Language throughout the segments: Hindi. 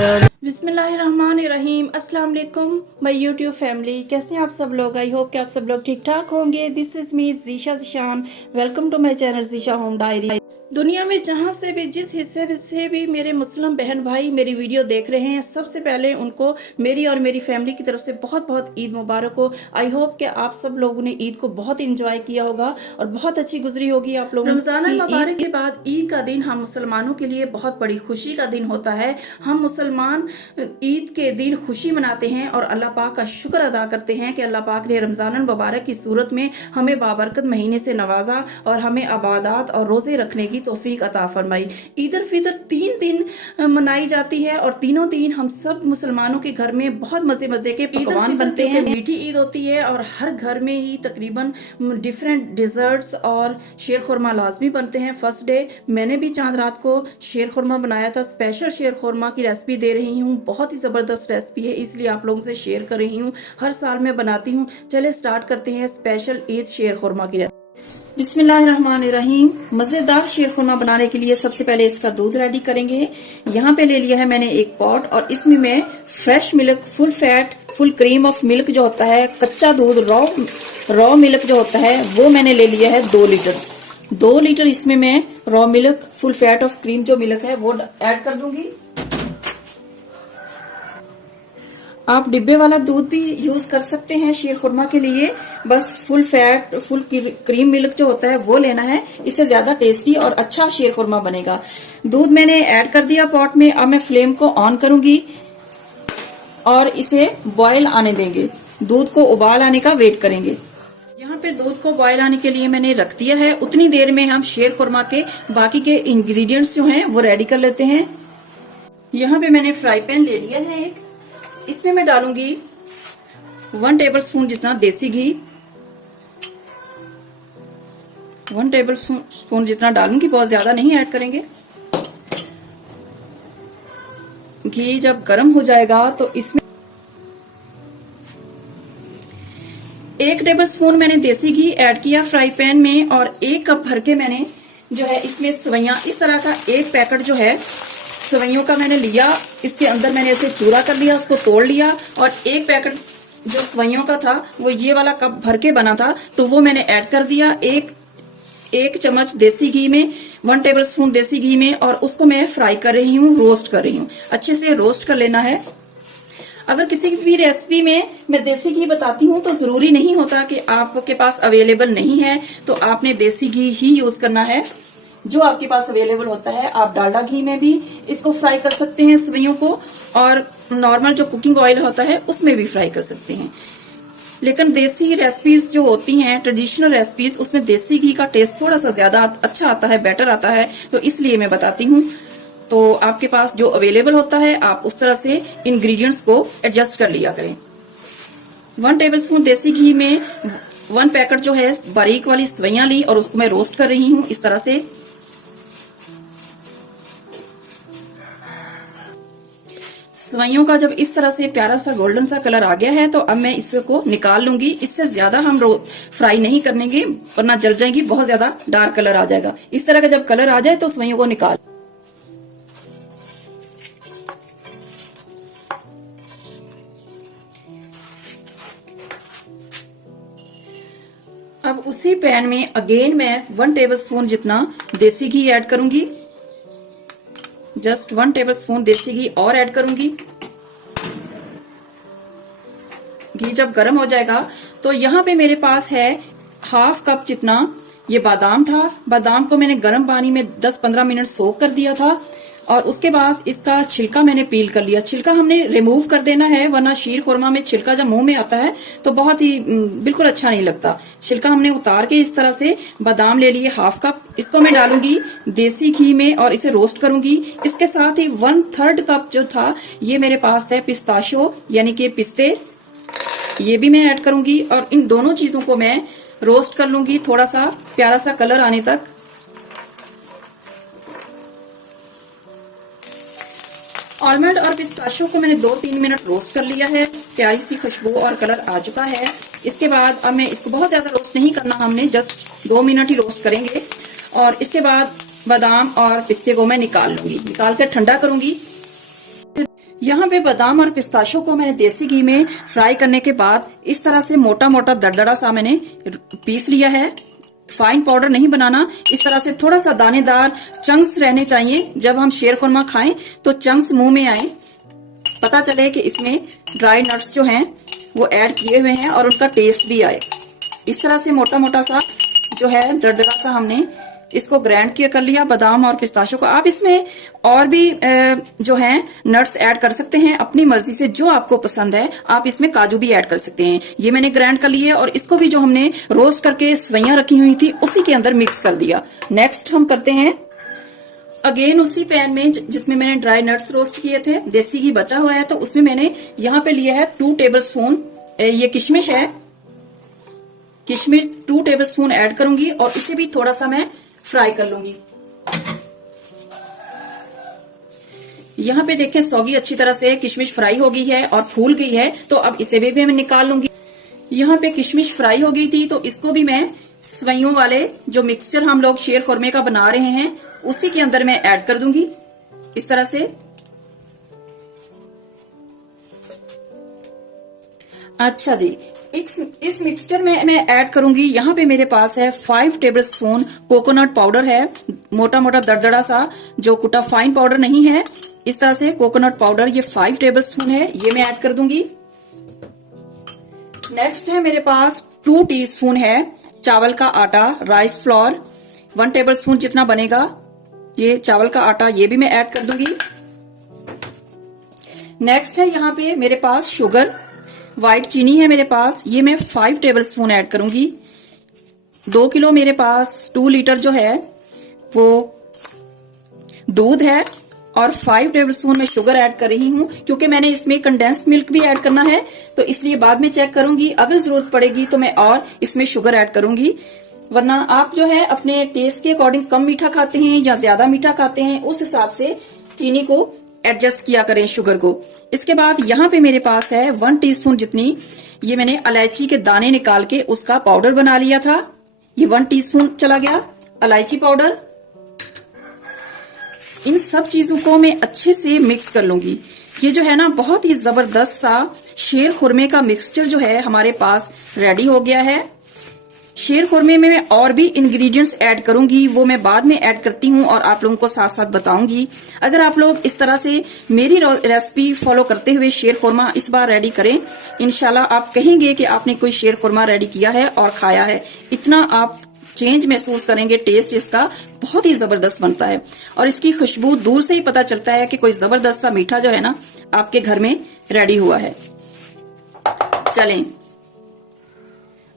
बिस्मिल्लाहिर्रहमानिर्रहीम। अस्सलाम वालेकुम माय यूट्यूब फैमिली, कैसे हैं आप सब लोग। आई होप कि आप सब लोग ठीक ठाक होंगे। This is me Zeesha Zeeshan. Welcome to my channel Zeesha home diary. दुनिया में जहाँ से भी जिस हिस्से से भी मेरे मुस्लिम बहन भाई मेरी वीडियो देख रहे हैं, सबसे पहले उनको मेरी और मेरी फैमिली की तरफ से बहुत बहुत ईद मुबारक हो। आई होप कि आप सब लोगों ने ईद को बहुत इंजॉय किया होगा और बहुत अच्छी गुजरी होगी आप लोगों की। रमज़ान मुबारक के बाद ईद का दिन हम मुसलमानों के लिए बहुत बड़ी खुशी का दिन होता है। हम मुसलमान ईद के दिन खुशी मनाते हैं और अल्लाह पाक का शुक्र अदा करते हैं कि अल्लाह पाक ने रमज़ान मुबारक की सूरत में हमें बाबरकत महीने से नवाजा और हमें इबादत और रोज़े रखने की तौफीक अता फरमाई। ईद उल फितर 3 दिन मनाई जाती है और तीनों दिन हम सब मुसलमानों के घर में बहुत मज़े मज़े के पकवान बनते हैं। मीठी ईद होती है और हर घर में ही तकरीबन डिफरेंट डिज़र्ट्स और शेर खुरमा लाजमी बनते हैं। फर्स्ट डे मैंने भी चांद रात को शेर खुरमा बनाया था। स्पेशल शेर खुरमा की रेसिपी दे रही हूँ, बहुत ही ज़बरदस्त रेसिपी है, इसलिए आप लोगों से शेयर कर रही हूँ। हर साल मैं बनाती हूँ। चले स्टार्ट करते हैं स्पेशल ईद शेर खुरमा की रेसिपी। बिस्मिल्लाहिर्रहमानिर्रहीम। मज़ेदार शेर खुरमा बनाने के लिए सबसे पहले इसका दूध रेडी करेंगे। यहाँ पे ले लिया है मैंने एक पॉट और इसमें मैं fresh milk, full fat, full cream of milk जो होता है, कच्चा दूध, रॉ मिल्क जो होता है वो मैंने ले लिया है 2 लीटर। 2 लीटर इसमें मैं raw milk, full fat of cream जो मिल्क है वो ऐड कर दूंगी। आप डिब्बे वाला दूध भी यूज कर सकते हैं शेर खुरमा के लिए, बस full fat, full cream milk जो होता है वो लेना है। इससे ज्यादा टेस्टी और अच्छा शेर खुरमा बनेगा। दूध मैंने ऐड कर दिया पॉट में। अब मैं फ्लेम को ऑन करूंगी और इसे बॉयल आने देंगे। दूध को उबाल आने का वेट करेंगे। यहाँ पे दूध को बॉयल आने के लिए मैंने रख दिया है। उतनी देर में हम शेर खुरमा के बाकी के इंग्रेडिएंट्स जो हैं वो रेडी कर लेते हैं। यहाँ पे मैंने फ्राई पैन ले लिया है एक। इसमें मैं डालूंगी 1 टेबल स्पून जितना देसी घी। 1 टेबल स्पून जितना डालूंगी, बहुत ज्यादा नहीं ऐड करेंगे। घी जब गर्म हो जाएगा तो इसमें 1 टेबल स्पून मैंने देसी घी ऐड किया फ्राई पैन में और 1 कप भर के मैंने जो है इसमें सवैयां, इस तरह का एक पैकेट जो है सवैयों का मैंने लिया। इसके अंदर मैंने ऐसे चूरा कर लिया, उसको तोड़ लिया और एक पैकेट जो सवैयों का था वो ये वाला कप भर के बना था तो वो मैंने ऐड कर दिया। एक चम्मच देसी घी में, 1 टेबल स्पून देसी घी में, और उसको मैं फ्राई कर रही हूँ, रोस्ट कर रही हूँ। अच्छे से रोस्ट कर लेना है। अगर किसी भी रेसिपी में मैं देसी घी बताती हूँ तो जरूरी नहीं होता कि आपके पास अवेलेबल नहीं है तो आपने देसी घी ही यूज करना है। जो आपके पास अवेलेबल होता है, आप डालडा घी में भी इसको फ्राई कर सकते हैं सवैयों को, और नॉर्मल जो कुकिंग ऑयल होता है उसमें भी फ्राई कर सकते हैं। लेकिन देसी रेसिपीज जो होती हैं, ट्रेडिशनल रेसिपीज, उसमें देसी घी का टेस्ट थोड़ा सा ज्यादा अच्छा आता है, बेटर आता है, तो इसलिए मैं बताती हूँ। तो आपके पास जो अवेलेबल होता है आप उस तरह से इंग्रेडिएंट्स को एडजस्ट कर लिया करें। 1 टेबल स्पून देसी घी में 1 पैकेट जो है बारीक वाली सवैयां ली और उसको मैं रोस्ट कर रही हूँ इस तरह से। सवैयों का जब इस तरह से प्यारा सा गोल्डन सा कलर आ गया है तो अब मैं इसको निकाल लूंगी। इससे ज्यादा हम फ्राई नहीं करेंगे वरना जल जाएंगी, बहुत ज्यादा डार्क कलर आ जाएगा। इस तरह का जब कलर आ जाए तो सवैयों को निकाल। अब उसी पैन में अगेन मैं 1 टेबल स्पून जितना देसी घी ऐड करूंगी। जस्ट 1 टेबल स्पून देसी घी और ऐड करूंगी। घी जब गर्म हो जाएगा तो यहाँ पे मेरे पास है ½ कप जितना ये बादाम था। बादाम को मैंने गर्म पानी में 10-15 मिनट सोक कर दिया था और उसके बाद इसका छिलका मैंने पील कर लिया। छिलका हमने रिमूव कर देना है वरना शीर खुरमा में छिलका जब मुंह में आता है तो बहुत ही बिल्कुल अच्छा नहीं लगता। छिलका हमने उतार के इस तरह से बादाम ले लिए ½ कप। इसको मैं डालूंगी देसी घी में और इसे रोस्ट करूंगी। इसके साथ ही 1/3 कप जो था ये मेरे पास है पिस्ताशो यानी कि पिस्ते, ये भी मैं ऐड करूंगी और इन दोनों चीजों को मैं रोस्ट कर लूंगी थोड़ा सा प्यारा सा कलर आने तक। आलमंड और पिस्ताशियो को मैंने 2-3 मिनट रोस्ट कर लिया है। प्यारी सी खुशबू और कलर आ चुका है। इसके बाद अब मैं इसको बहुत ज्यादा रोस्ट नहीं करना, हमने जस्ट 2 मिनट ही रोस्ट करेंगे और इसके बाद बादाम और पिस्ते को मैं निकाल लूंगी, निकाल कर ठंडा करूंगी। यहाँ पे बादाम और पिस्ताशों को मैंने देसी घी में फ्राई करने के बाद इस तरह से मोटा मोटा दरदरा सा मैंने पीस लिया है। फाइन पाउडर नहीं बनाना, इस तरह से थोड़ा सा दानेदार चंक्स रहने चाहिए। जब हम शेर खुरमा खाएं तो चंक्स मुंह में आए, पता चले कि इसमें ड्राई नट्स जो हैं वो ऐड किए हुए हैं और उनका टेस्ट भी आए। इस तरह से मोटा मोटा सा जो है दरदरा सा हमने इसको ग्राइंड किया कर लिया, बादाम और पिस्ताशों को। आप इसमें और भी जो है नट्स ऐड कर सकते हैं अपनी मर्जी से, जो आपको पसंद है। आप इसमें काजू भी ऐड कर सकते हैं। ये मैंने ग्राइंड कर लिए और इसको भी जो हमने रोस्ट करके सवैयां रखी हुई थी उसी के अंदर मिक्स कर दिया। नेक्स्ट हम करते हैं अगेन उसी पैन में जिसमें मैंने ड्राई नट्स रोस्ट किए थे, देसी घी बचा हुआ है तो उसमें मैंने यहाँ पे लिया है 2 टेबल स्पून ये किशमिश है। किशमिश 2 टेबल स्पून ऐड करूंगी और इसे भी थोड़ा सा मैं फ्राई कर लूंगी। यहाँ पे देखें सौगी अच्छी तरह से किशमिश फ्राई हो गई है और फूल गई है, तो अब इसे भी मैं निकाल लूंगी। यहाँ पे किशमिश फ्राई हो गई थी तो इसको भी मैं सवैयों वाले जो मिक्सचर हम लोग शेर खुरमे का बना रहे हैं उसी के अंदर मैं ऐड कर दूंगी इस तरह से। अच्छा जी, इस मिक्सचर में मैं ऐड करूंगी, यहाँ पे मेरे पास है 5 टेबल स्पून कोकोनट पाउडर है, मोटा मोटा दरदरा सा, जो कुटा फाइन पाउडर नहीं है। इस तरह से कोकोनट पाउडर ये 5 टेबल स्पून है, ये मैं ऐड कर दूंगी। नेक्स्ट है मेरे पास 2 टीस्पून है चावल का आटा, राइस फ्लोर 1 टेबल स्पून जितना बनेगा ये चावल का आटा, ये भी मैं ऐड कर दूंगी। नेक्स्ट है यहाँ पे मेरे पास शुगर, व्हाइट चीनी है मेरे पास, ये मैं 5 टेबल स्पून ऐड करूंगी। 2 किलो मेरे पास 2 लीटर जो है वो दूध है और 5 टेबल स्पून मैं शुगर ऐड कर रही हूँ, क्योंकि मैंने इसमें कंडेंस्ड मिल्क भी ऐड करना है तो इसलिए बाद में चेक करूंगी, अगर जरूरत पड़ेगी तो मैं और इसमें शुगर ऐड करूंगी। वरना आप जो है अपने टेस्ट के अकॉर्डिंग कम मीठा खाते हैं या ज्यादा मीठा खाते हैं, उस हिसाब से चीनी को एडजस्ट किया करें, शुगर को। इसके बाद यहाँ पे मेरे पास है 1 टीस्पून जितनी, ये मैंने इलायची के दाने निकाल के उसका पाउडर बना लिया था, ये 1 टीस्पून चला गया इलायची पाउडर। इन सब चीजों को मैं अच्छे से मिक्स कर लूंगी। ये जो है ना बहुत ही जबरदस्त सा शेर खुरमे का मिक्सचर जो है हमारे पास रेडी हो गया है। शेर खुरमे में मैं और भी इंग्रेडिएंट्स ऐड करूंगी, वो मैं बाद में ऐड करती हूँ और आप लोगों को साथ साथ बताऊंगी। अगर आप लोग इस तरह से मेरी रेसिपी फॉलो करते हुए शेर खुरमा इस बार रेडी करें, इंशाल्लाह आप कहेंगे कि आपने कोई शेर खुरमा रेडी किया है और खाया है। इतना आप चेंज महसूस करेंगे, टेस्ट इसका बहुत ही जबरदस्त बनता है और इसकी खुशबू दूर से ही पता चलता है कि कोई जबरदस्त सा मीठा जो है ना आपके घर में रेडी हुआ है। चलें,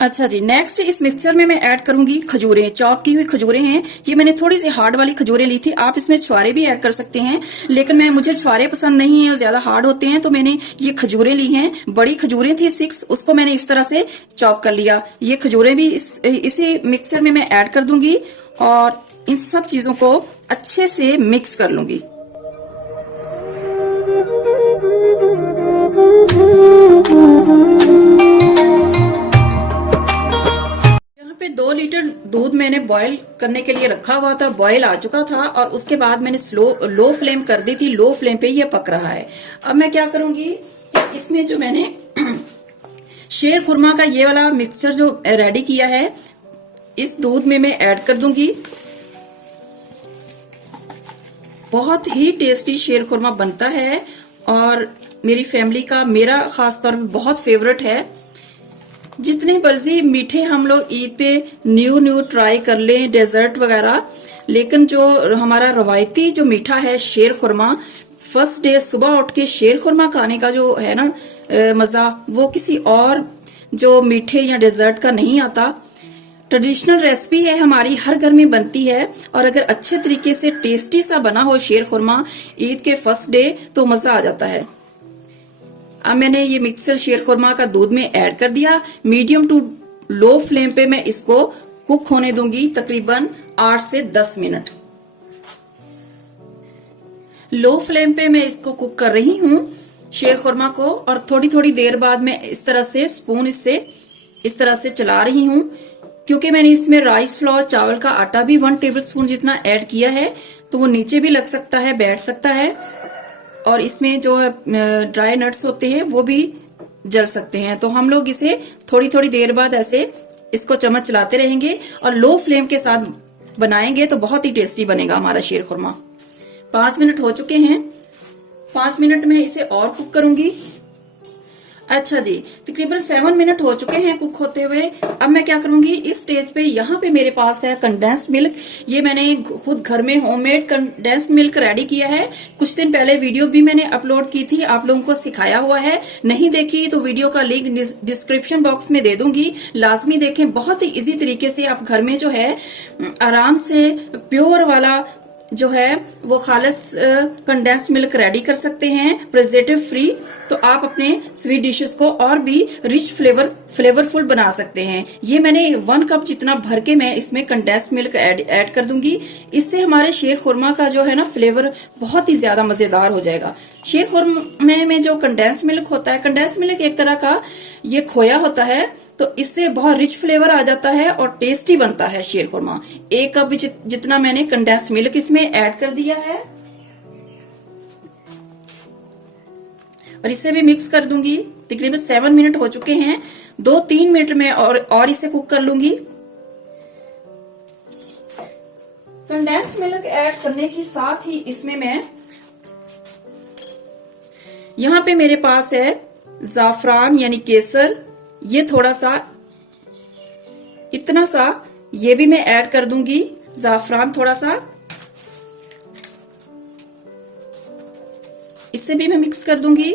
अच्छा जी, नेक्स्ट इस मिक्सचर में मैं ऐड करूंगी खजूरें, चॉप की हुई खजूरें हैं। ये मैंने थोड़ी सी हार्ड वाली खजूरें ली थी, आप इसमें छुआरे भी ऐड कर सकते हैं, लेकिन मुझे छुआरे पसंद नहीं है और ज्यादा हार्ड होते हैं, तो मैंने ये खजूरें ली हैं। बड़ी खजूरें थी 6, उसको मैंने इस तरह से चॉप कर लिया। ये खजूरें भी इसी मिक्सचर में मैं ऐड कर दूंगी और इन सब चीजों को अच्छे से मिक्स कर लूंगी। पे 2 लीटर दूध मैंने बॉईल करने के लिए रखा हुआ था, बॉईल आ चुका था और उसके बाद मैंने लो फ्लेम कर दी थी। लो फ्लेम पे ये पक रहा है। अब मैं क्या करूंगी, इसमें जो मैंने शेर खुरमा का ये वाला मिक्सचर जो रेडी किया है इस दूध में मैं ऐड कर दूंगी। बहुत ही टेस्टी शेर खुरमा बनता है और मेरी फैमिली का, मेरा खास तौर पे बहुत फेवरेट है। जितने मर्जी मीठे हम लोग ईद पे न्यू ट्राई कर लें, डेजर्ट वगैरह, लेकिन जो हमारा रवायती जो मीठा है शेर खुरमा, फर्स्ट डे सुबह उठ के शेर खुरमा खाने का जो है ना मजा, वो किसी और जो मीठे या डेजर्ट का नहीं आता। ट्रेडिशनल रेसिपी है हमारी, हर घर में बनती है और अगर अच्छे तरीके से टेस्टी सा बना हो शेर खुरमा ईद के फर्स्ट डे तो मजा आ जाता है। अब मैंने ये मिक्सर शेर खुरमा का दूध में ऐड कर दिया। मीडियम टू लो फ्लेम पे मैं इसको कुक होने दूंगी तकरीबन 8 से 10 मिनट। लो फ्लेम पे मैं इसको कुक कर रही हूँ शेर खुरमा को और थोड़ी थोड़ी देर बाद मैं इस तरह से स्पून इससे इस तरह से चला रही हूँ, क्योंकि मैंने इसमें राइस फ्लोर, चावल का आटा भी 1 टेबल स्पून जितना ऐड किया है, तो वो नीचे भी लग सकता है, बैठ सकता है और इसमें जो ड्राई नट्स होते हैं वो भी जल सकते हैं। तो हम लोग इसे थोड़ी थोड़ी देर बाद ऐसे इसको चम्मच चलाते रहेंगे और लो फ्लेम के साथ बनाएंगे तो बहुत ही टेस्टी बनेगा हमारा शीर खुरमा। 5 मिनट हो चुके हैं। 5 मिनट में इसे और कुक करूंगी। अच्छा जी, तकरीबन 7 मिनट हो चुके हैं कुक होते हुए। अब मैं क्या करूंगी, इस स्टेज पे यहाँ पे मेरे पास है कंडेंस्ड मिल्क। ये मैंने खुद घर में होममेड कंडेंस्ड मिल्क रेडी किया है। कुछ दिन पहले वीडियो भी मैंने अपलोड की थी, आप लोगों को सिखाया हुआ है। नहीं देखी तो वीडियो का लिंक डिस्क्रिप्शन बॉक्स में दे दूंगी, लाजमी देखें। बहुत ही इजी तरीके से आप घर में जो है आराम से प्योर वाला जो है वो खालिस कंडेंस्ड मिल्क रेडी कर सकते हैं, प्रिजर्वेटिव फ्री। तो आप अपने स्वीट डिशेस को और भी रिच फ्लेवरफुल बना सकते हैं। ये मैंने 1 कप जितना भर के मैं इसमें कंडेंस्ड मिल्क ऐड कर दूंगी। इससे हमारे शीर खुरमा का जो है ना फ्लेवर बहुत ही ज्यादा मजेदार हो जाएगा। शीर खुरमे में जो कंडेंस्ड मिल्क होता है, कंडेंस्ड मिल्क एक तरह का ये खोया होता है, तो इससे बहुत रिच फ्लेवर आ जाता है और टेस्टी बनता है शीर खुरमा। 1 कप जितना मैंने कंडेंस्ड मिल्क इसमें ऐड कर दिया है और इसे भी मिक्स कर दूंगी। तकरीबन 7 मिनट हो चुके हैं। 2-3 मिनट में और इसे कुक कर लूंगी। कंडेंस्ड मिल्क ऐड करने के साथ ही इसमें मैं यहाँ पे मेरे पास है जाफरान यानी केसर, ये थोड़ा सा इतना सा ये भी मैं ऐड कर दूंगी। जाफरान थोड़ा सा, इससे भी मैं मिक्स कर दूंगी।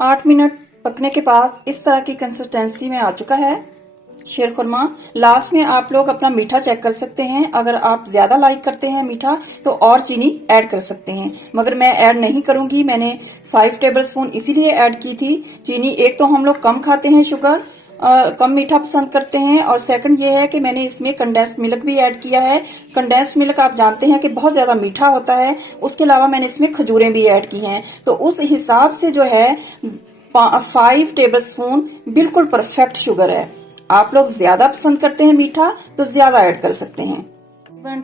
8 मिनट पकने के बाद इस तरह की कंसिस्टेंसी में आ चुका है शीर खुरमा। लास्ट में आप लोग अपना मीठा चेक कर सकते हैं। अगर आप ज्यादा लाइक करते हैं मीठा तो और चीनी ऐड कर सकते हैं, मगर मैं ऐड नहीं करूंगी। मैंने 5 टेबलस्पून इसीलिए ऐड की थी चीनी। एक तो हम लोग कम खाते हैं शुगर, कम मीठा पसंद करते हैं, और सेकंड ये है कि मैंने इसमें कंडेंस्ड मिल्क भी ऐड किया है। कंडेंस्ड मिल्क आप जानते हैं कि बहुत ज्यादा मीठा होता है। उसके अलावा मैंने इसमें खजूरें भी ऐड की हैं, तो उस हिसाब से जो है 5 टेबलस्पून बिल्कुल परफेक्ट शुगर है। आप लोग ज्यादा पसंद करते हैं मीठा तो ज्यादा ऐड कर सकते हैं।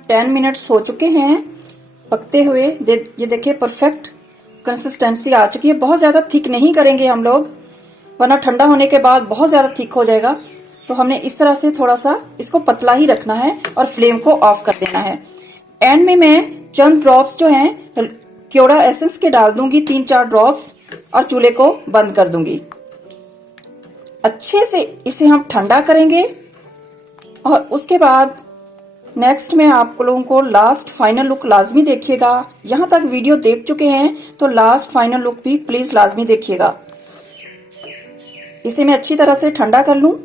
10 मिनट्स हो चुके हैं पकते हुए। ये देखिए परफेक्ट कंसिस्टेंसी आ चुकी है। बहुत ज्यादा थिक नहीं करेंगे हम लोग, वरना ठंडा होने के बाद बहुत ज्यादा थिक हो जाएगा। तो हमने इस तरह से थोड़ा सा इसको पतला ही रखना है और फ्लेम को ऑफ कर देना है। एंड में मैं चंद ड्रॉप्स जो हैं क्योड़ा एसेंस के डाल दूंगी, 3-4 ड्रॉप्स, और चूल्हे को बंद कर दूंगी। अच्छे से इसे हम ठंडा करेंगे और उसके बाद नेक्स्ट में आप लोगों को लास्ट फाइनल लुक लाजमी देखिएगा। यहाँ तक वीडियो देख चुके हैं तो लास्ट फाइनल लुक भी प्लीज लाजमी देखिएगा। इसे मैं अच्छी तरह से ठंडा कर लूं।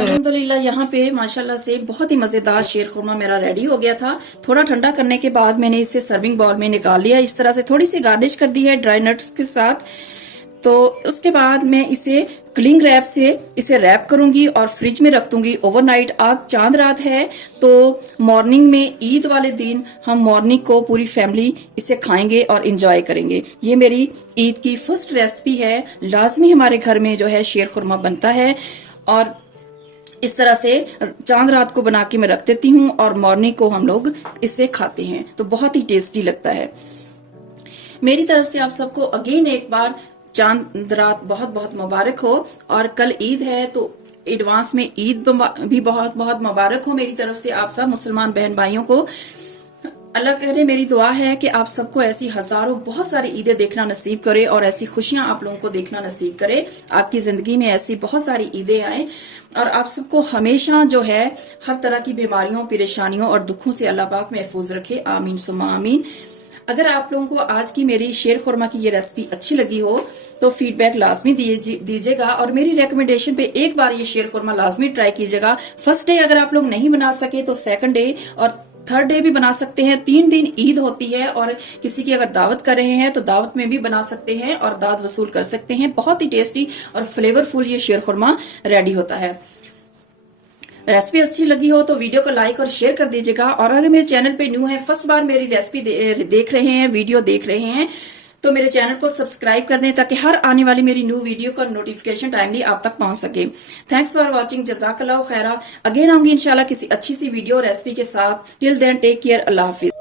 अल्हम्दुलिल्लाह यहाँ पे माशाल्लाह से बहुत ही मजेदार शीर खुरमा मेरा रेडी हो गया था। थोड़ा ठंडा करने के बाद मैंने इसे सर्विंग बाउल में निकाल लिया। इस तरह से थोड़ी सी गार्निश कर दी है ड्राई नट्स के साथ। तो उसके बाद मैं इसे क्लिंग रैप से इसे रैप करूंगी और फ्रिज में रख दूंगी ओवरनाइट। आज चांद रात है तो मॉर्निंग में ईद वाले दिन हम मॉर्निंग को पूरी फैमिली इसे खाएंगे और इंजॉय करेंगे। ये मेरी ईद की फर्स्ट रेसिपी है। लाजमी हमारे घर में जो है शीर खुरमा बनता है और इस तरह से चांद रात को बना के मैं रख देती हूँ और मॉर्निंग को हम लोग इसे खाते हैं तो बहुत ही टेस्टी लगता है। मेरी तरफ से आप सबको अगेन एक बार चांद रात बहुत बहुत मुबारक हो। और कल ईद है तो एडवांस में ईद भी बहुत बहुत मुबारक हो मेरी तरफ से आप सब मुसलमान बहन भाइयों को। अल्लाह करे, मेरी दुआ है कि आप सबको ऐसी हजारों बहुत सारी ईदें देखना नसीब करे और ऐसी खुशियां आप लोगों को देखना नसीब करे। आपकी जिंदगी में ऐसी बहुत सारी ईदें आए और आप सबको हमेशा जो है हर तरह की बीमारियों, परेशानियों और दुखों से अल्लाह पाक महफूज रखे। आमीन सुम्मा आमीन। अगर आप लोगों को आज की मेरी शेर खुरमा की ये रेसिपी अच्छी लगी हो तो फीडबैक लाजमी दीजिएगा और मेरी रिकमेंडेशन पे एक बार ये शेर खुरमा लाजमी ट्राई कीजिएगा। फर्स्ट डे अगर आप लोग नहीं बना सके तो सेकंड डे और थर्ड डे भी बना सकते हैं। 3 दिन ईद होती है और किसी की अगर दावत कर रहे हैं तो दावत में भी बना सकते हैं और दाद वसूल कर सकते हैं। बहुत ही टेस्टी और फ्लेवरफुल ये शेर खुरमा रेडी होता है। रेसिपी अच्छी लगी हो तो वीडियो को लाइक और शेयर कर दीजिएगा और अगर मेरे चैनल पे न्यू है, फर्स्ट बार मेरी रेसिपी देख रहे हैं, वीडियो देख रहे हैं, तो मेरे चैनल को सब्सक्राइब कर दें ताकि हर आने वाली मेरी न्यू वीडियो का नोटिफिकेशन टाइमली आप तक पहुंच सके। थैंक्स फॉर वॉचिंग, जज़ाकल्लाहु खैरा। अगेन आऊंगी इंशाल्लाह किसी अच्छी सी वीडियो रेसिपी के साथ। टिल देन टेक केयर, अल्लाह हाफिज।